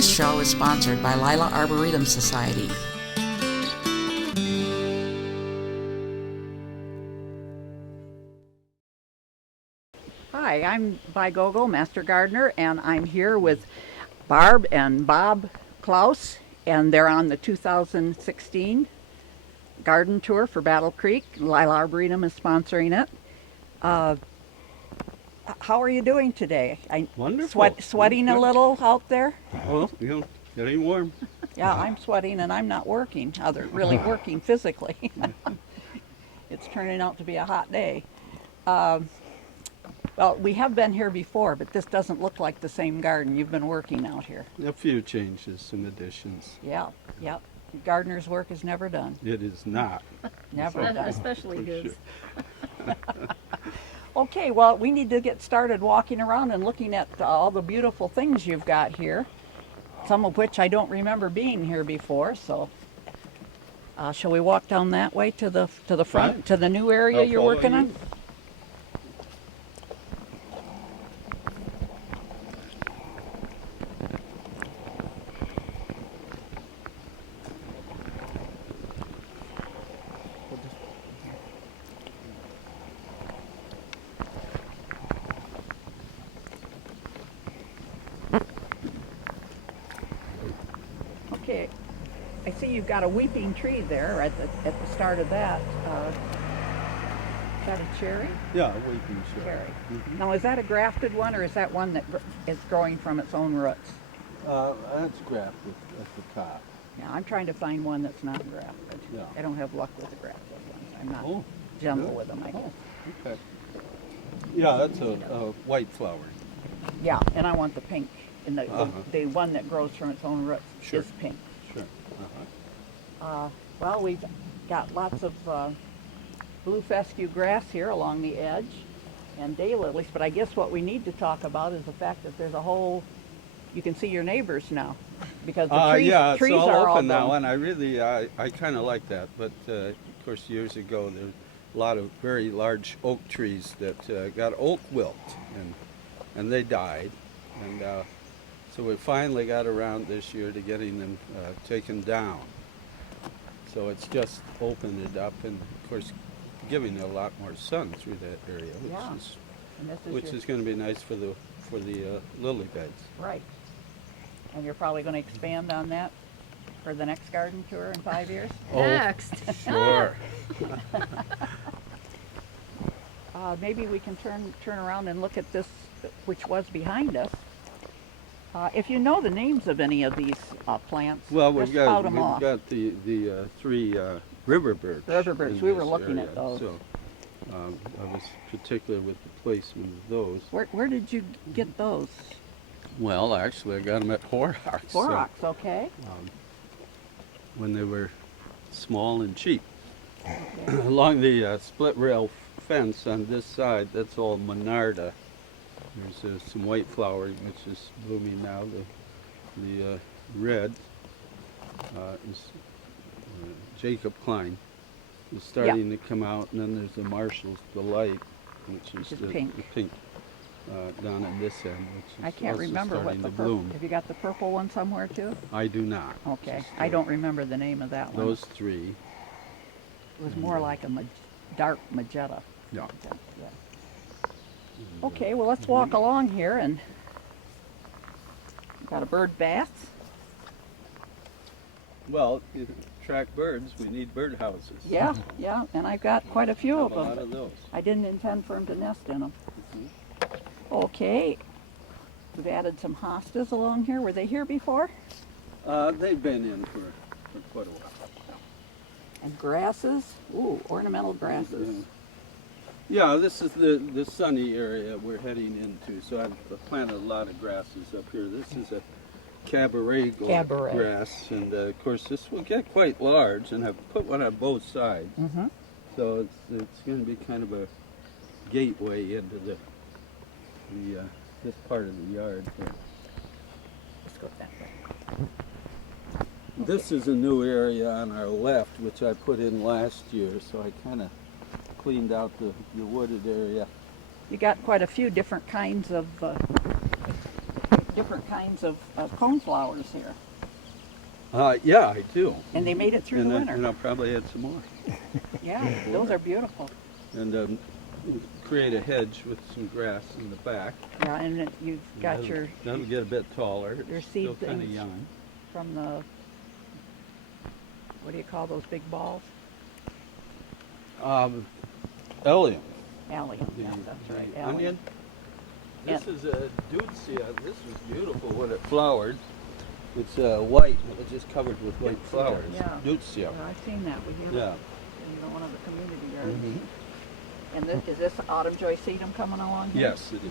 This show is sponsored by Lila Arboretum Society. Hi, I'm Vi Gogol, Master Gardener, and I'm here with Barb and Bob Clouse, and they're on the 2016 garden tour for Battle Creek. Lila Arboretum is sponsoring it. How are you doing today? Wonderful. Sweating a Good. little out there? Well, getting warm. Yeah, I'm sweating and I'm not working, really working physically. It's turning out to be a hot day. Well, we have been here before, but this doesn't look like the same garden. You've been working out here. A few changes, some additions. Yeah. Gardener's work is never done. It is not. Never done. Especially his. Sure. Okay, well, we need to get started walking around and looking at all the beautiful things you've got here, some of which I don't remember being here before. So, shall we walk down that way to the front, Fine. to the new area I'll you're follow working you. on? Okay, I see you've got a weeping tree there at the start of that. Is that a cherry? Yeah, weeping cherry. Cherry. Mhm. Now, is that a grafted one, or is that one that is growing from its own roots? That's grafted at the top. Yeah, I'm trying to find one that's not grafted. Yeah. I don't have luck with the grafted ones. I'm not Oh, gentle good. with them, I guess. Okay. Yeah, that's a white flower. Yeah, and I want the pink. And Uh-huh. the one that grows from its own roots Sure. is pink. Sure. Uh-huh. Well, we've got lots of blue fescue grass here along the edge and daylilies, but I guess what we need to talk about is the fact that there's a whole, you can see your neighbors now because the Yeah, trees it's all are open all now, down. and I kind of like that. But of course, years ago, there were a lot of very large oak trees that got oak wilt, and they died. And so we finally got around this year to getting them taken down. So it's just opened it up, and of course, giving it a lot more sun through that area, Yeah. And this is which your- is going to be nice for the lily beds. right. And you're probably going to expand on that for the next garden tour in 5 years? Next. Sure. Maybe we can turn around and look at this, which was behind us. If you know the names of any of these plants, Well, just spout 'em off. the three river birds. River birds, in we were this looking at area, those. So I was particular with the placement of those. Where did you get those? Well, actually, I got them at Horrocks. Borax, okay. When they were small and cheap. Along the split rail fence on this side, that's all Monarda. There's some white flowering, which is blooming now. The red is Jacob Klein is starting to come out, and then there's the Marshall's Delight, which is Which is the pink. pink down on this end, which is I can't also remember what starting the to purple. bloom. Have you got the purple one somewhere too? I do not. Okay, Just, I don't remember the name of that one. Those three. It was more like a dark magenta. Yeah. Yeah. Okay, well let's walk along here and got a bird bath. Well, to attract birds, we need bird houses. Yeah, and I've got quite a few of Have a lot them. of those. I didn't intend for them to nest in them. Okay, we've added some hostas along here. Were they here before? They've been in for quite a while. And grasses. Ooh, ornamental grasses. Yeah, this is the sunny area we're heading into. So I've planted a lot of grasses up here. This is a cabaret, Cabaret. grass, and of course this will get quite large. And I've put one on both sides, Mm-hmm. so it's going to be kind of a gateway into this part of the yard here. Let's go that way. This is a new area on our left, which I put in last year, so I kind of cleaned out the wooded area. You got quite a few different kinds of different kinds of coneflowers here. Yeah, I do. And they made it through and the I- winter. And I'll probably add some more. Yeah, those are beautiful. And create a hedge with some grass in the back. Yeah, and you've got That'll- your That'll get a bit taller. your It's seed still kind of things. young. from the, what do you call those big balls? Allium. Allium, The, yeah, that's right, the allium. onion. This is a deutzia. This was beautiful when it flowered. It's white. It was just covered with white flowers. Yeah. Deutzia. Yeah, I've seen that. We have Yeah. it in one of the community gardens. Mhm. And this, is this autumn joy sedum coming along here? Yes, it is.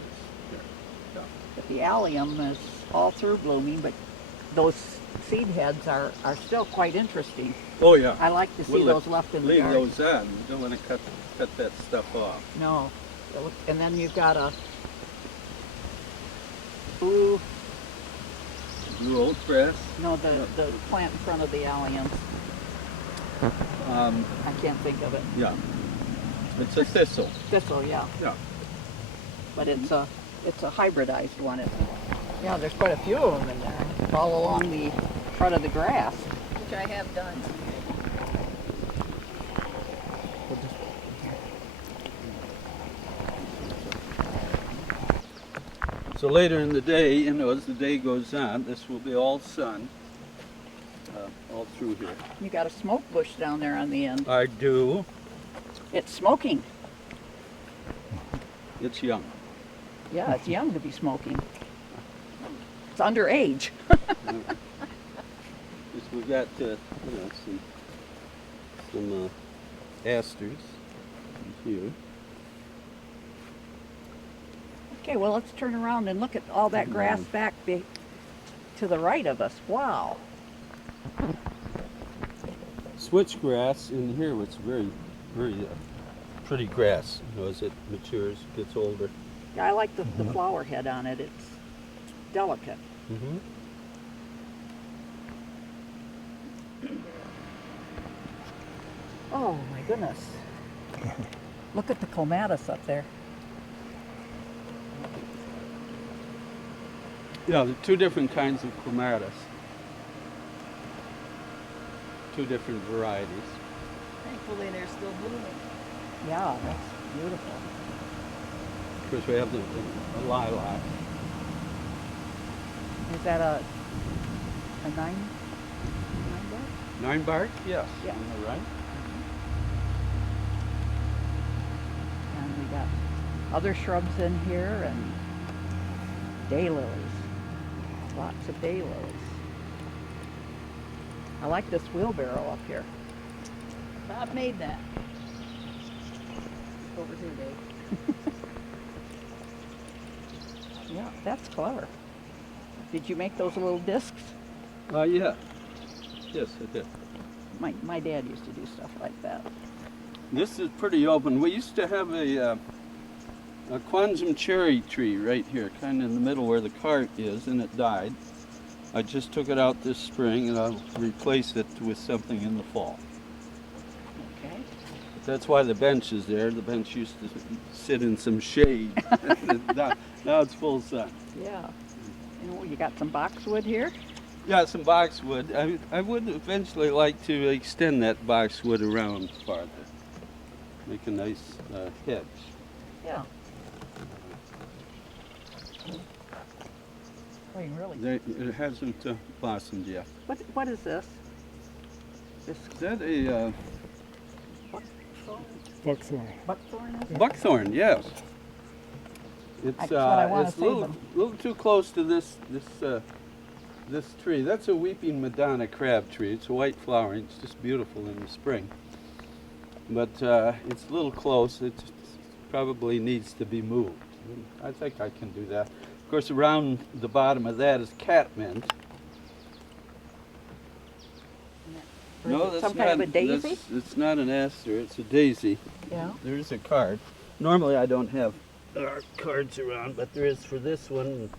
Yeah. But the allium is all through blooming, but those seed heads are still quite interesting. Oh yeah. I like to see We'll those left in the leave garden. those on. You don't want to cut that stuff off. No. And then you've got a blue, Blue oat grass. no, the plant in front of the alliums. I can't think of it. Yeah. It's a thistle. Thistle, yeah. Yeah. But it's a hybridized one. Yeah, there's quite a few of them in there, all along the front of the grass, which I have done. So later in the day, you know, as the day goes on, this will be all sun, all through here. You got a smoke bush down there on the end. I do. It's smoking. It's young. Yeah, it's young to be smoking. It's underage. We got some asters here. Okay, well, let's turn around and look at all that grass back to the right of us. Wow. Switchgrass in here, it's very, very pretty grass. You know, as it matures, gets older. Yeah, I like the flower head on it. It's delicate. Mm-hmm. Oh, my goodness. Look at the clematis up there. Yeah, there are two different kinds of clematis. Two different varieties. Thankfully, they're still blooming. Yeah, that's beautiful. Of course, we have the lilac. Is that a nine bar? Nine bark? Yes. Yeah. On the right. And we got other shrubs in here and daylilies. Lots of daylilies. I like this wheelbarrow up here. Bob made that. Over here, Dave. Yeah, that's clever. Did you make those little discs? Yeah. Yes, I did. My dad used to do stuff like that. This is pretty open. We used to have a quantum cherry tree right here, kind of in the middle where the cart is, and it died. I just took it out this spring, and I'll replace it with something in the fall. Okay. That's why the bench is there. The bench used to sit in some shade. now it's full sun. Yeah. You got some boxwood here? Yeah, some boxwood. I would eventually like to extend that boxwood around farther. Make a nice hedge. Yeah. Oh, you really? It hasn't blossomed yet. What is this? This Is that a Buckthorn. buckthorn? Is it? buckthorn? Yes. It's That's what I wanna it's say, a little too close to this tree. That's a weeping Madonna crab tree. It's a white flowering. It's just beautiful in the spring. But it's a little close. It probably needs to be moved. I think I can do that. Of course, around the bottom of that is catmint. Or is it some kind of a daisy? It's not an aster. It's a daisy. Yeah. There is a card. Normally I don't have cards around, but there is for this one.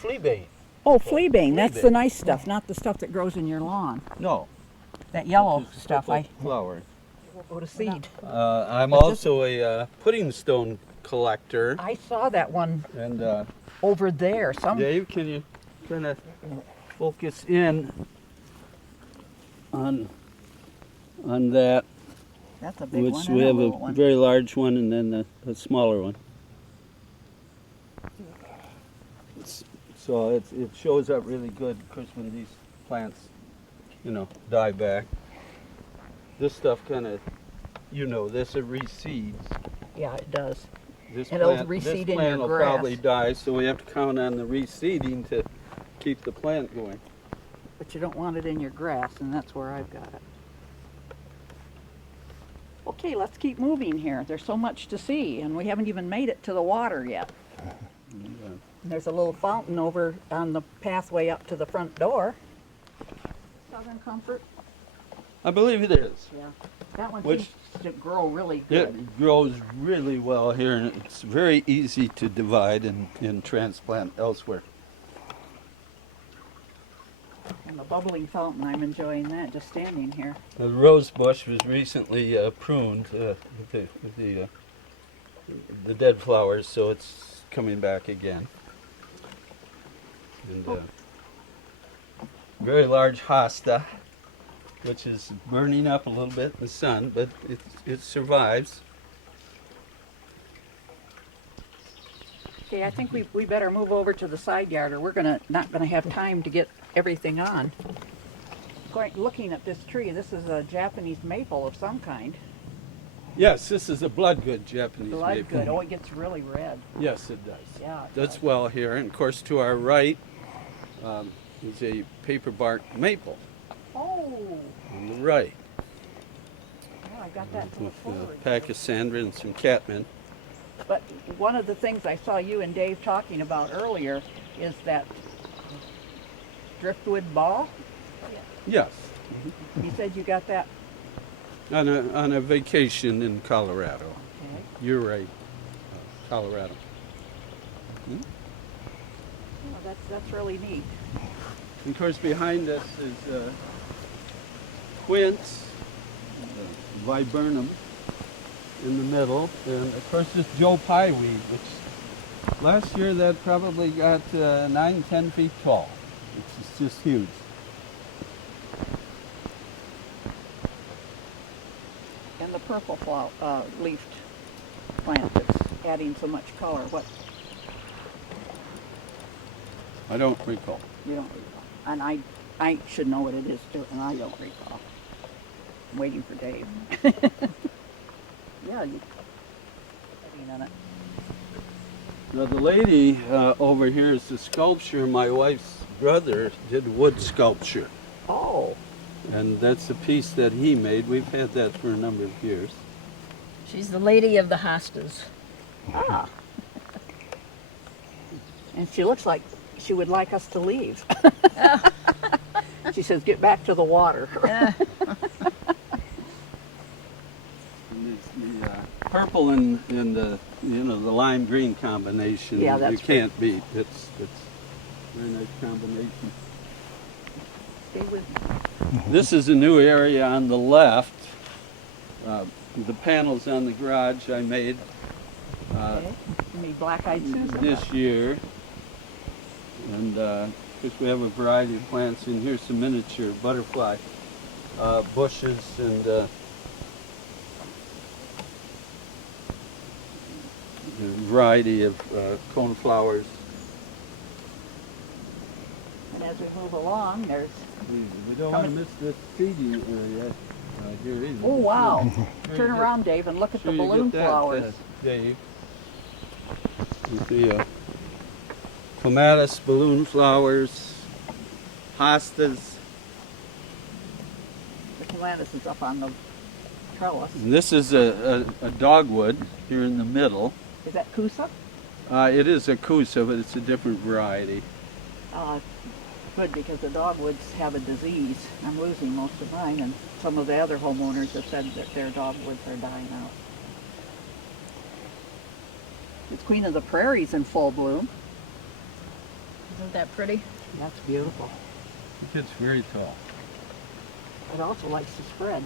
Fleabane. Oh, fleabane. That's the Fleabane. nice stuff, not the stuff that grows in your lawn. No. That yellow It's a stuff. purple flower. Go to seed. I'm But this- also a pudding stone collector. I saw that one And over there. Dave, can you kind of focus in on that, That's a big which one and we a have little a one. very large one and then a smaller one. So it shows up really good, of course, when these plants, die back. This stuff kind of, this it reseeds. Yeah, it does. This It'll plant, reseed this in your plant will grass. probably die, so we have to count on the reseeding to keep the plant going. But you don't want it in your grass, and that's where I've got it. Okay, let's keep moving here. There's so much to see, and we haven't even made it to the water yet. And there's a little fountain over on the pathway up to the front door. Southern Comfort? I believe it is. Yeah. That one Which- seems to grow really good. It grows really well here, and it's very easy to divide and transplant elsewhere. And the bubbling fountain, I'm enjoying that, just standing here. The rose bush was recently pruned with the dead flowers, so it's coming back again. And very large hosta, which is burning up a little bit in the sun, but it survives. Okay, I think we better move over to the side yard, or we're not gonna have time to get everything on. Looking at this tree, this is a Japanese maple of some kind. Yes, this is a bloodgood Japanese Blood maple. good. Oh, it gets really red. Yes, it does. Yeah. It That's does. well here, and of course to our right is a paper bark maple Oh, on the right, I got that to the with forward. a Pachysandra and some catmint. But one of the things I saw you and Dave talking about earlier is that driftwood ball. Yes, He said you got that. on a vacation in Colorado. Okay. You're right, Colorado. Oh, that's really neat. And of course, behind us is quince, viburnum in the middle, and of course this Joe Pye weed, which last year that probably got 9-10 feet tall. It's just huge. And the purple leafed plant that's adding so much color. What I don't recall. you don't recall. And I should know what it is too, and I don't recall. I'm waiting for Dave. Yeah, you on it. Now the lady over here is the sculpture. My wife's brother did wood sculpture, Oh, and that's a piece that he made. We've had that for a number of years. She's the lady of the hostas. ah. And she looks like she would like us to leave. She says, "Get back to the water." And it's the purple and the the lime green combination. Yeah, that's you can't beat. It's a very nice combination. Stay with me. This is a new area on the left. The panels on the garage I made Okay. You need black-eyed Susan. this year, and of course we have a variety of plants. And here's some miniature butterfly bushes and a variety of coneflowers. And as we move along, there's. We don't want to miss this feeding area here either. Oh wow! Sure Turn you get- around, Dave, and look at sure the you balloon get that, flowers. Dave. You see clematis balloon flowers, hostas. The clematis is up on the trellis. And this is a dogwood here in the middle. Is that Kusa? It is a Kusa, but it's a different variety. Good, because the dogwoods have a disease. I'm losing most of mine, and some of the other homeowners have said that their dogwoods are dying out. It's Queen of the Prairie's in full bloom. Isn't that pretty? That's beautiful. It gets very tall. It also likes to spread.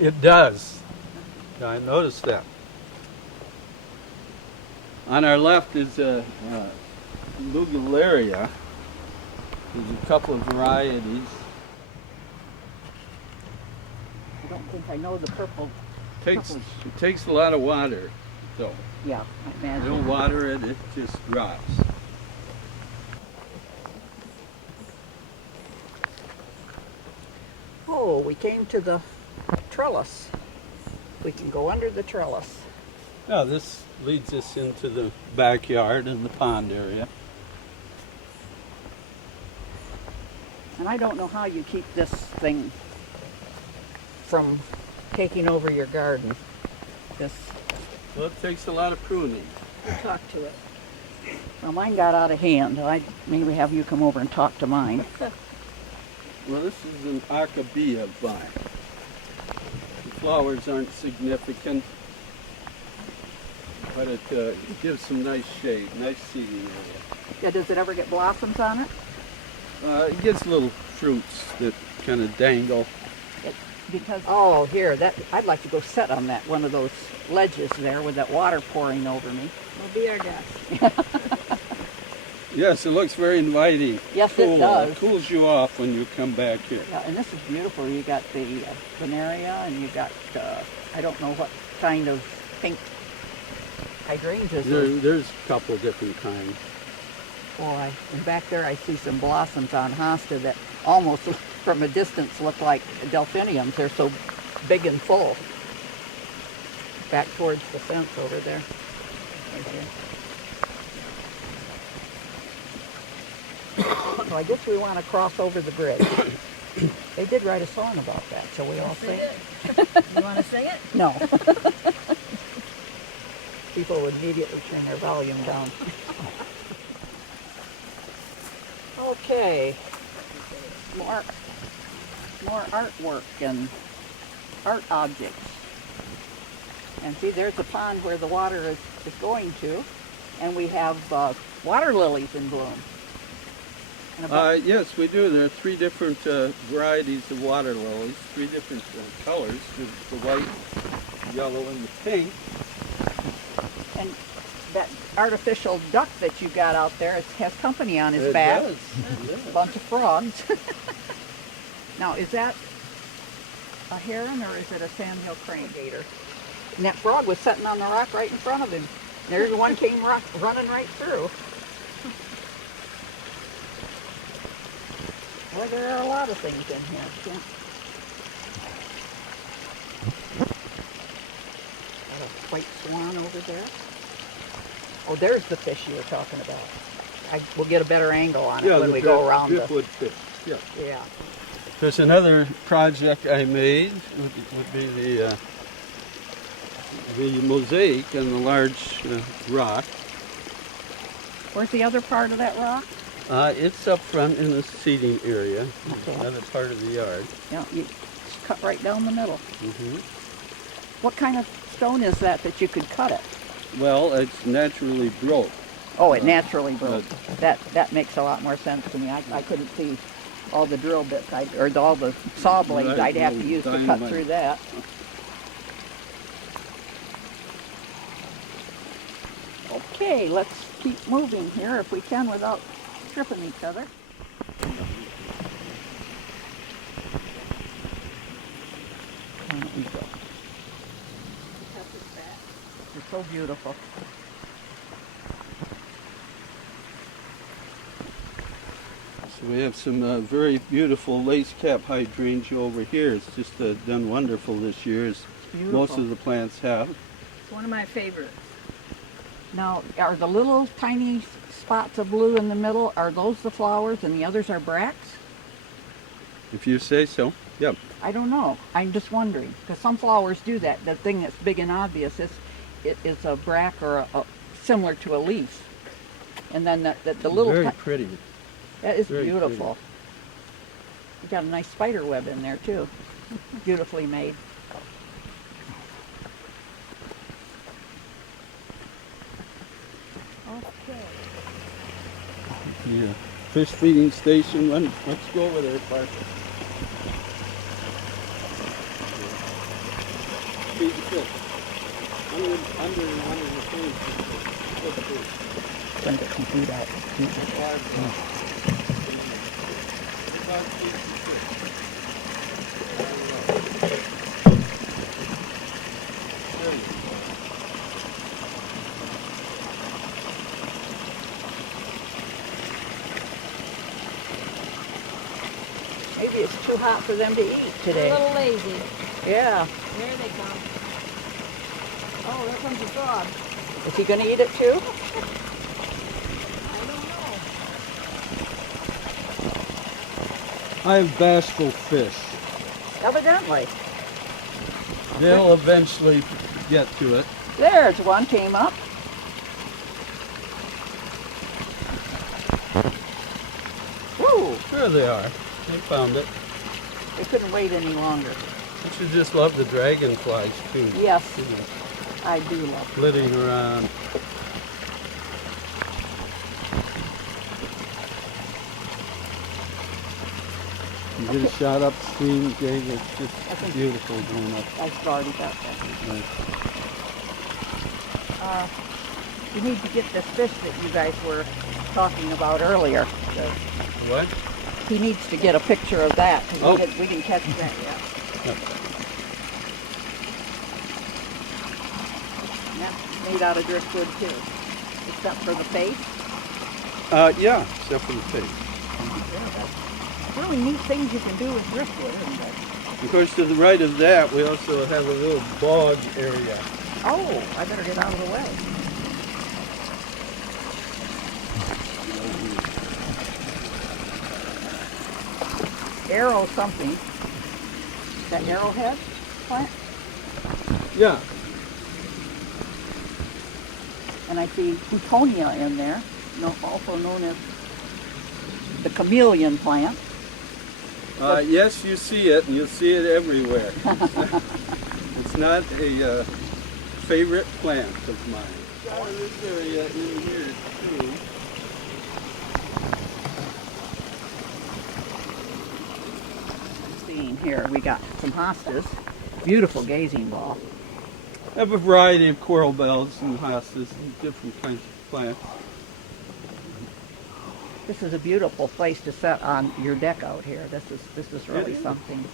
It does. I noticed that. On our left is Lugularia, There's a couple of varieties. I don't think I know the purple. It takes a lot of water, so Yeah, I you imagine. don't water it, it just drops. Oh, we came to the trellis. We can go under the trellis. Now this leads us into the backyard and the pond area. And I don't know how you keep this thing from taking over your garden. This, Well, it takes a lot of pruning. Talk to it. well, mine got out of hand. I maybe have you come over and talk to mine. Well, this is an acabia vine. The flowers aren't significant, but it gives some nice shade, nice seating area. Yeah, does it ever get blossoms on it? It gets little fruits that kind of dangle. Because oh, here, that I'd like to go sit on that one of those ledges there with that water pouring over me. Will be our guest. Yes, it looks very inviting. Yes, it does. It cools you off when you come back here. Yeah, and this is beautiful. You got the planaria, and you got I don't know what kind of pink hydrangeas. There's a couple different kinds. Boy, and back there I see some blossoms on hosta that almost from a distance look like delphiniums. They're so big and full. Back towards the fence over there. Right here. So I guess we want to cross over the bridge. They did write a song about that. Shall we all sing? You want to sing it? No. People would immediately turn their volume down. Okay. More artwork and art objects. And see, there's a pond where the water is going to, and we have water lilies in bloom. And Yes, we do. There are three different varieties of water lilies, three different colors, the white, yellow, and the pink. and that artificial duck that you got out there has company on his It back. does. A bunch of frogs. Now, is that a heron or is it a sandhill crane gator? And that frog was sitting on the rock right in front of him. There's one came running right through. Well, there are a lot of things in here. Got a white swan over there. Oh, there's the fish you were talking about. We'll get a better angle on it when we go around the... driftwood fish. Yeah. Yeah. There's another project I made, would be the mosaic and the large rock. Where's the other part of that rock? It's up front in the seating area, Okay. another part of the yard. Yeah, you cut right down the middle. Hmm. What kind of stone is that you could cut it? Well, it's naturally broke. Oh, it naturally broke. That makes a lot more sense to me. I couldn't see all the drill bits, or all the saw blades Right, I'd have to no use to cut dynamite. through that. Okay, let's keep moving here if we can without tripping each other. There we go. They're so beautiful. So we have some very beautiful lace cap hydrangea over here. It's just done wonderful this year, as Beautiful. most of the plants have. It's one of my favorites. Now, are the little tiny spots of blue in the middle, are those the flowers and the others are bracts? If you say so. Yeah. I don't know. I'm just wondering, because some flowers do that. The thing that's big and obvious is a bract or a similar to a leaf. And then the little Very pretty. that is very beautiful. You got a nice spider web in there too. Beautifully made. Okay. Yeah. Fish feeding station. Let's go over there, Clark. Feed the fish. Under the food. Trying to get some food out. Maybe it's too hot for them to eat A today. little lazy. Yeah. There they come. Oh, there comes a frog. Is he going to eat it too? I don't know. I have bashful fish. Evidently. They'll eventually get to it. There's one came up. Woo! There they are. They found it. They couldn't wait any longer. Don't you just love the dragonflies too? Yes, You know, I do love flitting around. You get a shot upstream, Dave. It's just beautiful going up. it. I've already got that. Right. You need to get this fish that you guys were talking about earlier. What? He needs to get a picture of that because Oh. we didn't catch that yet. Yep. That's made out of driftwood too, except for the face. Yeah, except for the face. Really neat things you can do with driftwood, isn't it? Of course, to the right of that, we also have a little bog area. Oh, I better get out of the way. Arrow something. Is that arrowhead plant? Yeah. And I see Plutonia in there, also known as the chameleon plant. Yes, you see it, and you'll see it everywhere. It's not a favorite plant of mine. Got this area in here too. Seeing here, we got some hostas. Beautiful gazing ball. I have a variety of coral bells and hostas and different kinds of plants. This is a beautiful place to set on your deck out here. This is really Yeah. something.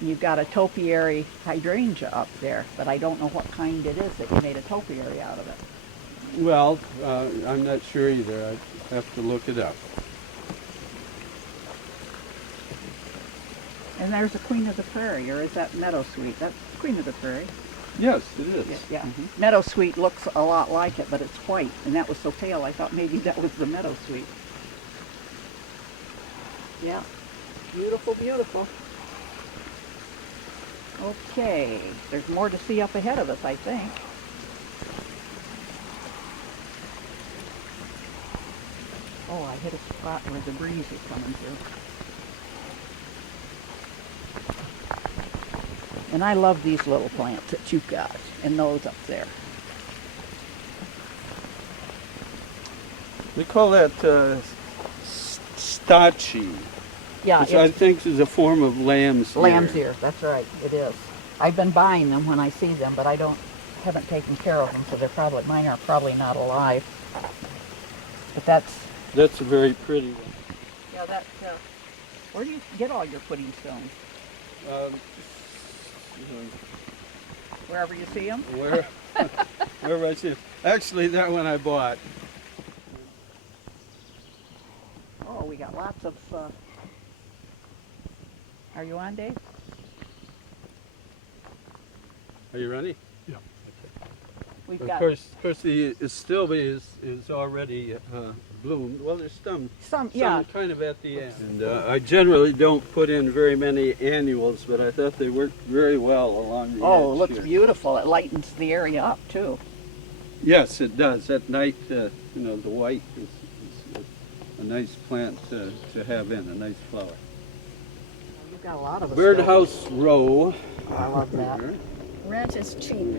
You've got a topiary hydrangea up there, but I don't know what kind it is that you made a topiary out of it. Well, I'm not sure either. I have to look it up. And there's a Queen of the Prairie, or is that Meadowsweet? That's Queen of the Prairie. Yes, it is. Yeah. Meadowsweet looks a lot like it, but it's white, and that was so pale I thought maybe that was the Meadowsweet. Yeah. Beautiful, beautiful. Okay, there's more to see up ahead of us, I think. Oh, I hit a spot where the breeze is coming through. And I love these little plants that you've got, and those up there. They call that stachy, Yeah, which I it's think is a form of lamb's ear. lamb's ear. That's right, it is. I've been buying them when I see them, but haven't taken care of them, so mine are probably not alive. But that's That's a very pretty one. yeah. Where do you get all your pudding stones? Wherever you see them. Wherever I see it. Actually, that one I bought. Oh, we got lots of. Are you on, Dave? Are you ready? We've Of got course, the Astilbe is already bloomed. Well, there's some. Yeah. kind of at the end. And I generally don't put in very many annuals, but I thought they worked very well along the Oh, it edge looks here. beautiful. It lightens the area up too. Yes, it does. At night, the white is a nice plant to have in, a nice flower. You've got a lot of. Birdhouse Row. I love that. Rent is cheap.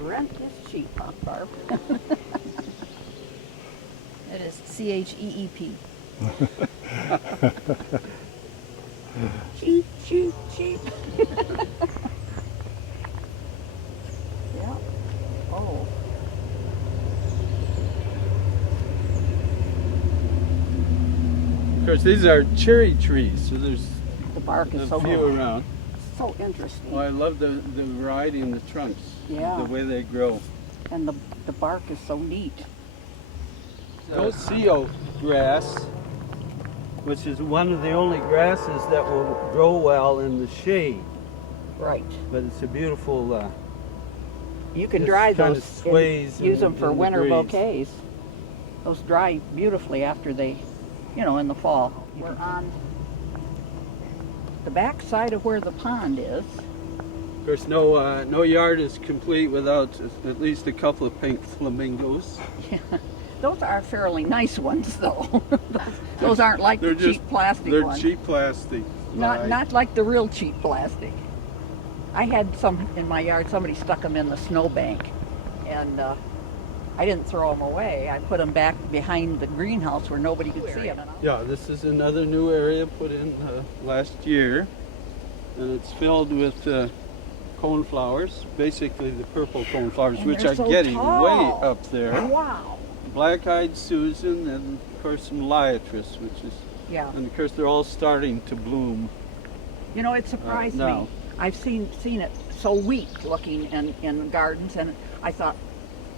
Rent is cheap, huh, Barb? It is CHEEP. Cheap, cheap, cheap. Yeah. Oh. Oh, course, these are cherry trees, so there's The bark a is so few around. so interesting. Well, I love the variety in the trunks, Yeah. the way they grow. And the bark is so neat. Sea grass, which is one of the only grasses that will grow well in the shade. Right. But it's a beautiful. You can Just dry kinda those sways and use them in for the winter breeze. bouquets. Those dry beautifully after they, in the fall. We're on the back side of where the pond is. Of course, no yard is complete without at least a couple of pink flamingos. Those are fairly nice ones, though. those aren't like the cheap plastic They're ones. cheap plastic. Not like the real cheap plastic. I had some in my yard. Somebody stuck them in the snowbank, and I didn't throw them away. I put them back behind the greenhouse where nobody could see them. Yeah, this is another new area put in last year, and it's filled with coneflowers, basically the purple coneflowers, And which they're are so getting tall. way up there. Wow. Black-eyed Susan, and of course some liatris, which is, Yeah. and of course they're all starting to bloom. It surprised now. me. I've seen it so weak looking in gardens, and I thought,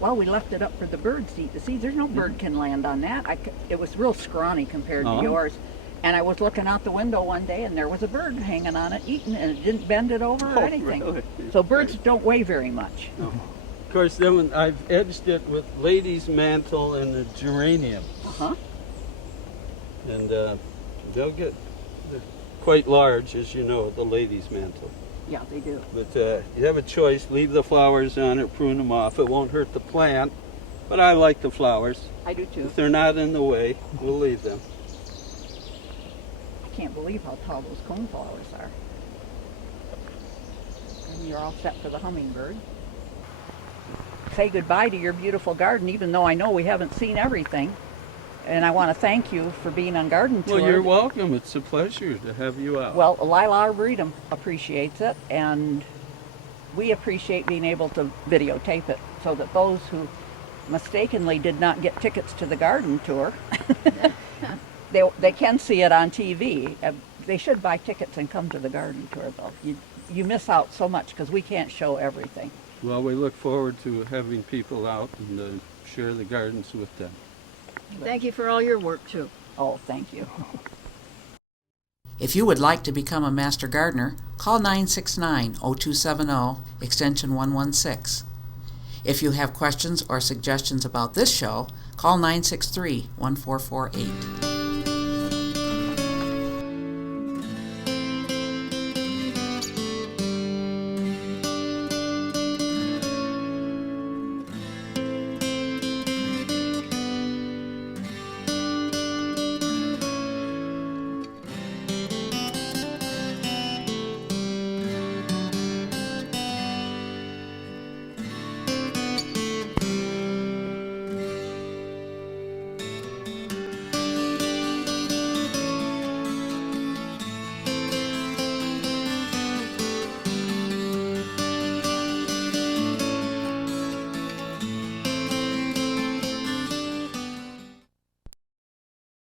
well, we left it up for the birds to eat the seeds. There's no bird can land on that. It was real scrawny compared to Uh-huh. yours. And I was looking out the window one day, and there was a bird hanging on it, eating, and it didn't bend it over or Oh, anything. really? So birds don't weigh very much. No. Of course, then when I've edged it with lady's mantle and a geranium, Uh-huh. and they're quite large, as you know, the lady's mantle. Yeah, they do. But you have a choice: leave the flowers on it, prune them off. It won't hurt the plant. But I like the flowers. I do too. If they're not in the way, we'll leave them. I can't believe how tall those coneflowers are. And you're all set for the hummingbird. Say goodbye to your beautiful garden, even though I know we haven't seen everything. And I want to thank you for being on Garden Tour. Well, you're welcome. It's a pleasure to have you out. Well, Lila Arboretum appreciates it, and we appreciate being able to videotape it so that those who mistakenly did not get tickets to the garden tour, they can see it on TV. They should buy tickets and come to the garden tour, though. You miss out so much because we can't show everything. Well, we look forward to having people out and share the gardens with them. Thank you for all your work, too. Oh, thank you. If you would like to become a Master Gardener, call 969-0270, extension 116. If you have questions or suggestions about this show, call 963-1448.